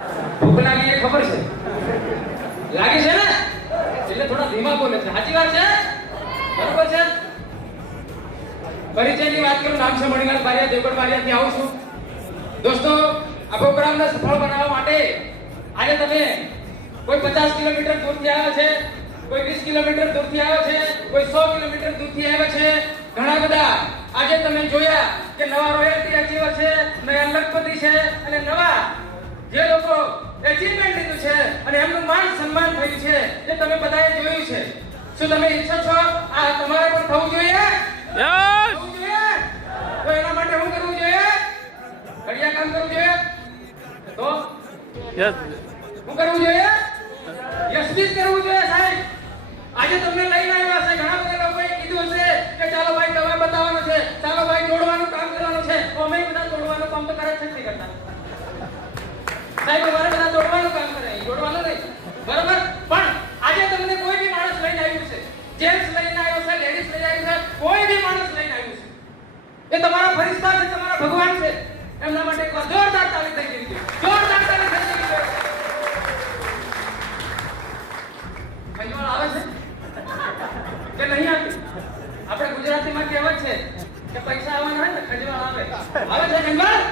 ભૂખ લાગી એ ખબર છે, લાગી છે ને, એટલે થોડા ધીમા બોલે છે. સાચી વાત છે, બરોબર છે. પરિચયની વાત કરું, નામ છે મણિલાલ બારિયા, દેવગઢ બારિયાથી આવું છું. દોસ્તો, આ પ્રોગ્રામને સફળ બનાવવા માટે આજે તમે કોઈ 50 કિલોમીટર દૂરથી આવ્યા છે, કોઈ 20 કિલોમીટર દૂરથી આવ્યા છે, કોઈ 100 કિલોમીટર દૂરથી આવ્યા છે. ઘણા બધા આજે તમે જોયા કે નવા રોયલ્ટી અચીવર છે, નવા લખપતિ છે અને નવા જે લોકો એચીવમેન્ટ લીધું છે અને એમનું માન સન્માન થયું છે એ તમે બધાએ જોયું છે. શું તમે ઈચ્છો છો આ તમારે પણ થવું જોઈએ? થવું જોઈએ. તો એના માટે શું કરવું જોઈએ? કડિયા કામ કરવું જોઈએ. તો શું કરવું જોઈએ? યશબીજ કરવું જોઈએ સાહેબ. આજે તમને લઈને આવ્યા છે, ઘણા બધા લોકોએ કીધું હશે કે ચાલો ભાઈ દવા બતાવવાનો છે, ચાલો ભાઈ દોડવાનું કામ કરવાનું છે. તો અમે બધા દોડવાનું કામ તો કરે જ નથી કરતા સાહેબ. અમારે બધા દોડવાનું કામ કરે, દોડવાનું નહીં, બરોબર. પણ આજે તમને કોઈ બી માણસ લઈને આવ્યું છે, જેન્ટ્સ લઈને આવ્યો છે, લેડીઝ લઈને આવ્યું છે, કોઈ બી માણસ લઈને આવ્યું છે, એ તમારા ફરિશ્તા છે, તમારા ભગવાન છે. એમના માટે એક જોરદાર તાળી થઈ ગઈ છે, જોરદાર તાળી થઈ ગઈ છે. ખંજવાળ આવે છે કે નહીં આવતી? આપણે ગુજરાતીમાં કહેવત છે કે પૈસા આવવાના હોય ને ખંજવાળ આવે. આવે છે ખંજવાળ?